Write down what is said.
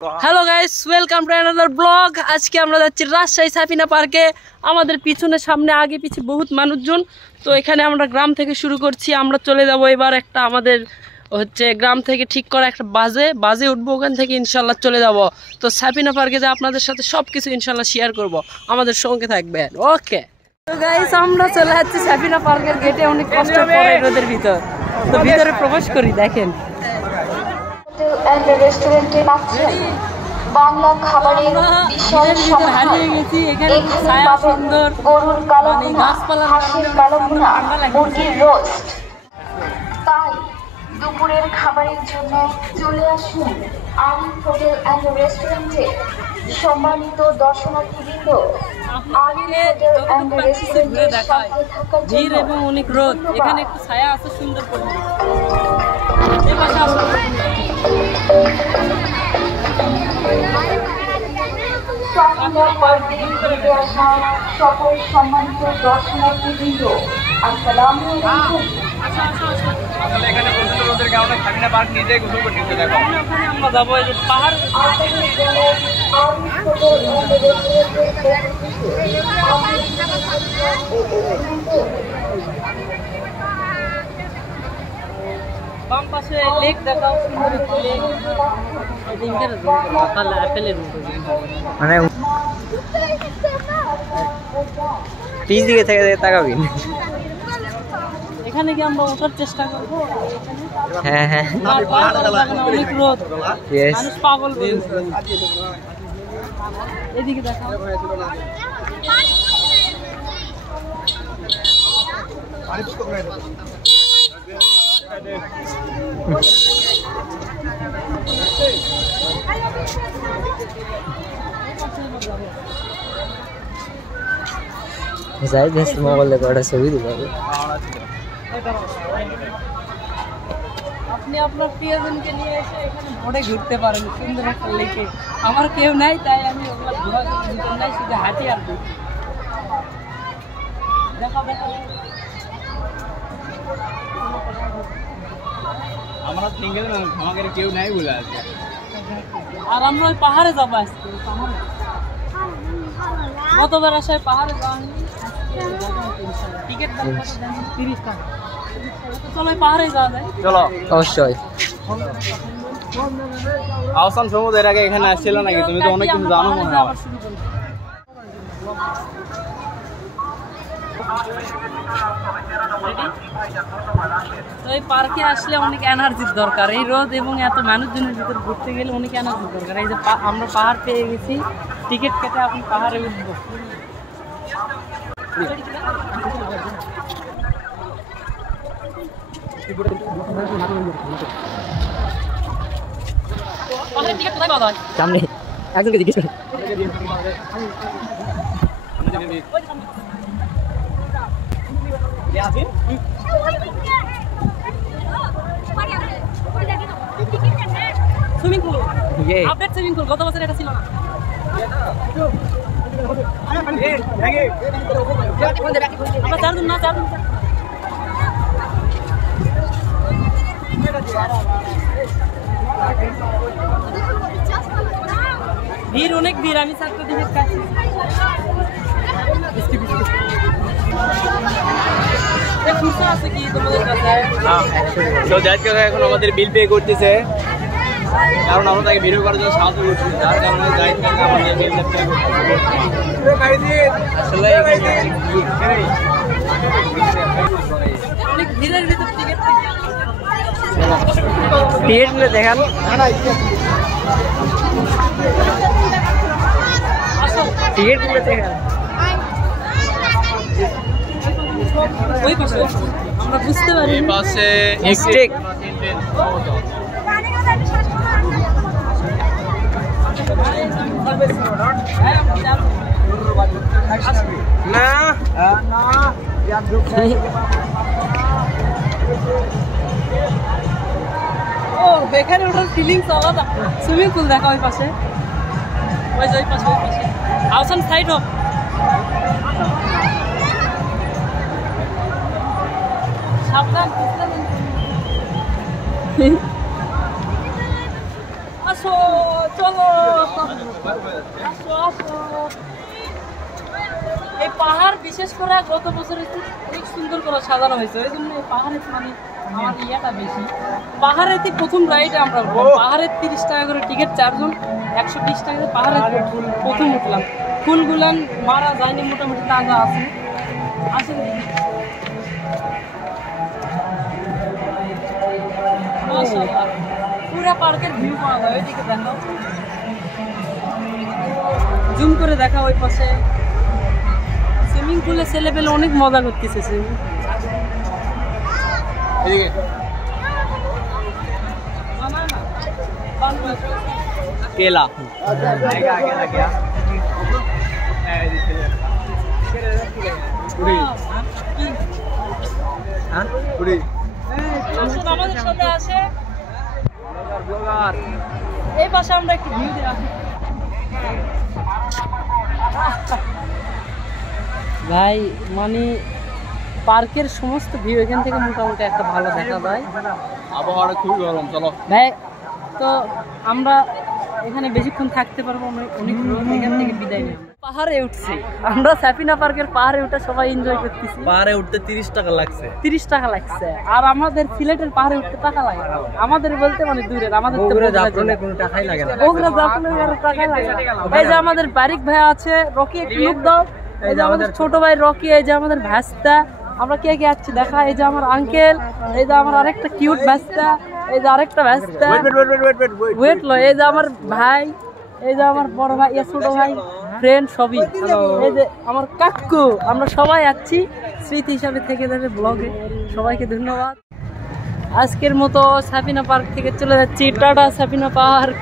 Hello guys, welcome to another blog. আজকে আমরা যাচ্ছি রাজশাহী সাফিনা পার্কে। আমাদের পিছনে সামনে আগে পিছে বহুত মানুষজন। তো এখানে আমরা গ্রাম থেকে শুরু করছি। আমরা চলে যাব এবার একটা আমাদের গ্রাম থেকে ঠিক করা একটা বাজে উঠবো। ওখান থেকে ইনশাল্লাহ চলে যাব। তো সাফিনা পার্কে যা আপনাদের সাথে সব কিছু ইনশাল্লাহ শেয়ার করব। আমাদের সঙ্গে থাকবেন। ওকে তো গাইস, আমরা চলে যাচ্ছি সাফিনা পার্কের গেটে। অনেক কষ্ট পড়ে রোদের ভিতর। তো ভিতরে প্রবেশ করি। দেখেন রেস্টুরেন্টে পাচ্ছেন বাংলা খাবারের বিশাল সমাহার। এখানে পাবেন গরুর কালো ভুনা, হাঁসের কালো ভুনা, মুরগির রোস্ট। তাই দুপুরের খাবারের জন্য চলে আসুন আরিফ হোটেল অ্যান্ড রেস্টুরেন্টে। সম্মানিত দর্শনার্থীবৃন্দ, আরিফ হোটেল অ্যান্ড রেস্টুরেন্টের সাথে থাকার জন্য এবং অনেক রোদ। এখানে একটু ছায়া আছে, সুন্দর পরিবেশ। সকল সম্মানিত দর্শনার্থীবৃন্দ, আসসালামু আলাইকুম। এখানে প্রচুর রোদের কারণে সাফিনা পার্ক নিজে গোসল করতে দেখো। আমরা যাবো এই যে পাহাড়। বাম পাশে লেক দেখাও, সুন্দর একটি লেক। মানে পিছ দিকে থেকে তাকাবি। এখানে কি আমরা ওঠার চেষ্টা করবো? হ্যাঁ হ্যাঁ, অনেক রোদ, মানুষ পাগল। এদিকে দেখাও। মোবাইল দেখো, একটা ছবি দিবে। আপনি আপনার প্রিয়জনকে নিয়ে এসে এখানে ভোরে ঘুরতে পারেন, সুন্দর একটা লেকে। আমার কেউ নাই, তাই আমি ওগুলো ঘোরা নাই, শুধু হাঁটি আর দেখি। দেখা আমরা সিঙ্গেল, আমাদের কেউ নাই বলে আছে। আর আমরা ওই পাহাড়ে যাবো আজকে। গতবার আসায় পাহাড়ে যাওয়া টিকিট দাম 30 টাকা। চলো পাহাড়ে যাওয়া যায়। চলো, অবশ্যই। আহসান সমুদ এর আগে এখানে আসছিল নাকি? তুমি তো অনেক কিছু জানো মনে হয়। তো এই পার্কে আসলে অনেক এনার্জির দরকার। এই রোদ এবং এত মানুষজনের ভিতরে ঘুরতে গেলে অনেক এনার্জির দরকার। এই যে আমরা পাহাড় পেয়ে গেছি, টিকিট কেটে এখন পাহাড়ে উঠবো। সামনে একজনকে জিজ্ঞেস করি। Swimming pool, update swimming pool. গত বছর এটা ছিল না। আমরা চারজন না, চারজন। ভিড়, অনেক ভিড়। আমি চারটা টিকিট কাটছি। আছে কি তোমাদের কাছে? এখন আমাদের বিল পে করতেছে, কারণ আমরা তাকে ভিডিও করার জন্য সাহায্য করছি, যার কারণে আমাদের বিল পে অনেক ভিড়ের ভিতর টিকিট দেখান। টিকিট দেখান। ওই পাশে আমরা বুঝতে পারি। এই পাশে স্টেক না ও, এখানে ওঠার ফিলিংস আলাদা। সুইমিং পুল দেখা ওই পাশে, ওই পাশে আহসান সাইড হোক। সাবধান। আসো চলো আসো আসো। এই পাহাড় বিশেষ করে গত বছর অনেক সুন্দর করে সাজানো হয়েছে, ওই জন্য এই পাহাড়ে মানে আমার ইয়েটা বেশি। পাহাড়েতে প্রথম রাইডে আমরা উঠলাম, পাহাড়ে 30 টাকা করে টিকিট, 4 জন 120 টাকা করে পাহাড়ে প্রথম উঠলাম। ফুলগুলান মারা যায়নি, মোটামুটি তাজা আছে। আসেন দেখি। মাশাআল্লাহ, পুরা পার্কের ভিউ পাওয়া যায়। ওইদিকে দেখো, জুম করে দেখা ওই পাশে সুইমিং পুলে ছেলেপেলে অনেক মজা করতেছে। সুইমিং केला আমাদের সাথে আসে এই পাশে আমরা একটু ভিউ দিয়ে আসি। ভাই মানে পার্কের সমস্ত ভিউ এখান থেকে মোটামুটি একটা ভালো দেখা যায়। আবহাওয়াটা খুবই গরম। চলো ভাই, তো আমরা এখানে বেশিক্ষণ থাকতে পারবো, অনেক এখান থেকে বিদায় নেব। পাহাড়ে উঠছি আমরা, সাফিনা পার্কের পাহাড়ে উঠে সবাই এনজয় করতেছি। পাহাড়ে উঠতে 30 টাকা লাগছে। 30 টাকা লাগছে। আর আমাদের সিলেটের পাহাড়ে উঠতে টাকা লাগে, আমাদের বলতে মানে দূরের, আমাদের কোনো টাকাই লাগে না। বগুড়া জাফলং আর টাকা লাগে। এই যে আমাদের বারিক ভাই আছে, রকি একটু লুক দাও। এই যে আমাদের ছোট ভাই রকি, এই যে আমাদের ভাস্তা। আমরা কে কে আছি দেখা, এই যে আমার আঙ্কেল, এই যে আমার আরেকটা কিউট ভাস্তা, এই যে আরেকটা ভাস্তা ওয়েট লো, এই যে আমার ভাই, এই যে আমার বড় ভাই, ছোট ভাই, ফ্রেন্ড সবই, এই যে আমার কাকু। আমরা সবাই আছি, স্মৃতি হিসাবে থেকে যাবে ব্লগে। সবাইকে ধন্যবাদ। আজকের মতো সাফিনা পার্ক থেকে চলে যাচ্ছি। Tata Safina park.